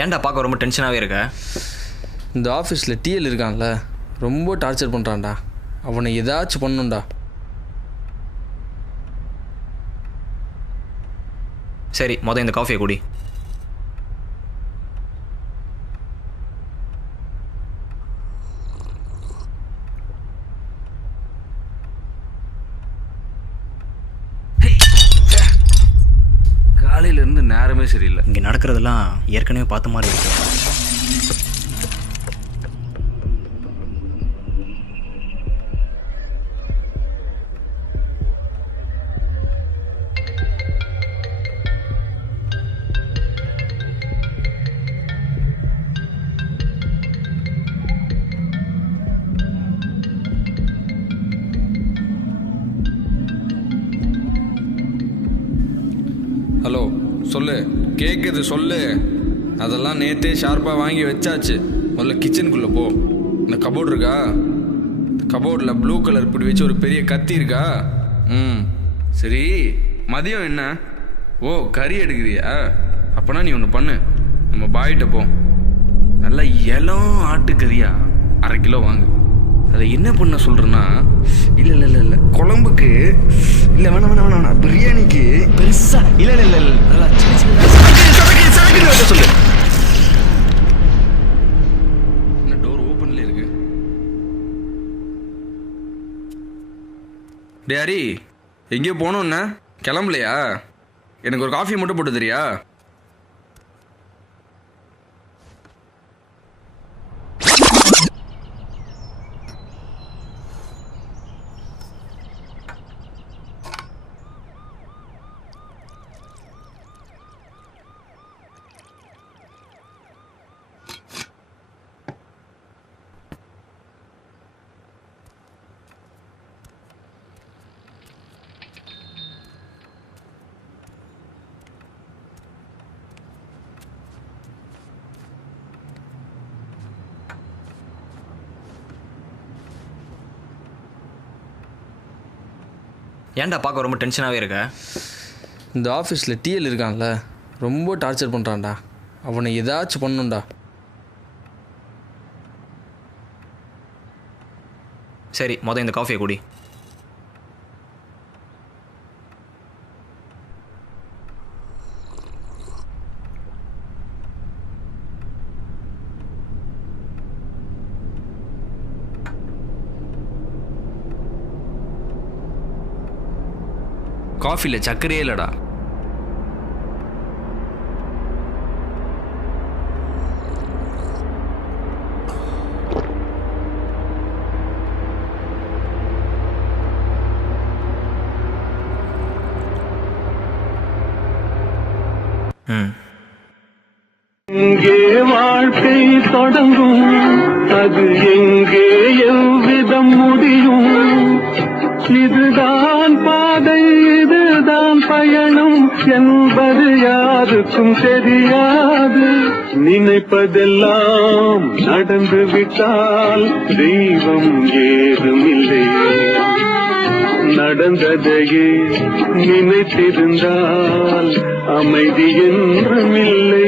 ஏன்டா பார்க்க ரொம்ப டென்ஷனாகவே இருக்க? இந்த ஆஃபீஸில் டிஎல் இருக்கான்ல, ரொம்ப டார்ச்சர் பண்ணுறான்டா. அவனை ஏதாச்சும் பண்ணணும்டா. சரி, இந்த காஃபியை குடி. காலையிலேருந்து நேரமே சரியில்லை. இங்கே நடக்கிறதெல்லாம் ஏற்கனவே பார்த்த மாதிரி இருக்கு. ஹலோ, சொல்லு. கேட்குது, சொல்லு. அதெல்லாம் நேற்றே ஷார்ப்பாக வாங்கி வச்சாச்சு. முதல்ல கிச்சனுக்குள்ளே போ. இந்த கபோர்டு இருக்கா? கபோர்டில் ப்ளூ கலர் இப்படி வச்சு ஒரு பெரிய கத்தி இருக்கா? சரி, மதியம் என்ன? ஓ, கறி எடுக்கிறியா? அப்போனா நீ ஒன்று பண்ணு, நம்ம பாய்கிட்ட போ. நல்லா இளம் ஆட்டுக்கறியா 1/2 கிலோ வாங்கு. அதை என்ன பண்ண சொல்கிறேன்னா, இல்லை குழம்புக்கு இல்லை, வேணாம் பிரியாணிக்கு பெருசா இல்லை நல்லா சொல்லு. என்ன டோர் ஓப்பன்ல இருக்கு? டே ஹரி, எங்கேயோ போனோம்னா கிளம்பலையா? எனக்கு ஒரு காஃபி மட்டும் போட்டு தெரியா? ஏன்டா பார்க்க ரொம்ப டென்ஷனாகவே இருக்க? இந்த ஆஃபீஸில் டிஎல் இருக்கான்ல, ரொம்ப டார்ச்சர் பண்ணுறான்டா. அவனை ஏதாச்சும் பண்ணணும்டா. சரி, இந்த காஃபியை குடி. காஃபியில் சர்க்கரையே இல்லைடா. எங்கே வாழ்க்கை தொடங்கும், அது எங்கே எவ்விதம் முடியும்? இதுதான் பாதை, இதுதான் பயணம் என்பது யாருக்கும் தெரியாது. நினைப்பதெல்லாம் நடந்து விட்டால் தெய்வம் ஏதுமில்லை. நடந்ததையே நினைத்திருந்தால் அமைதி என்றுமில்லை.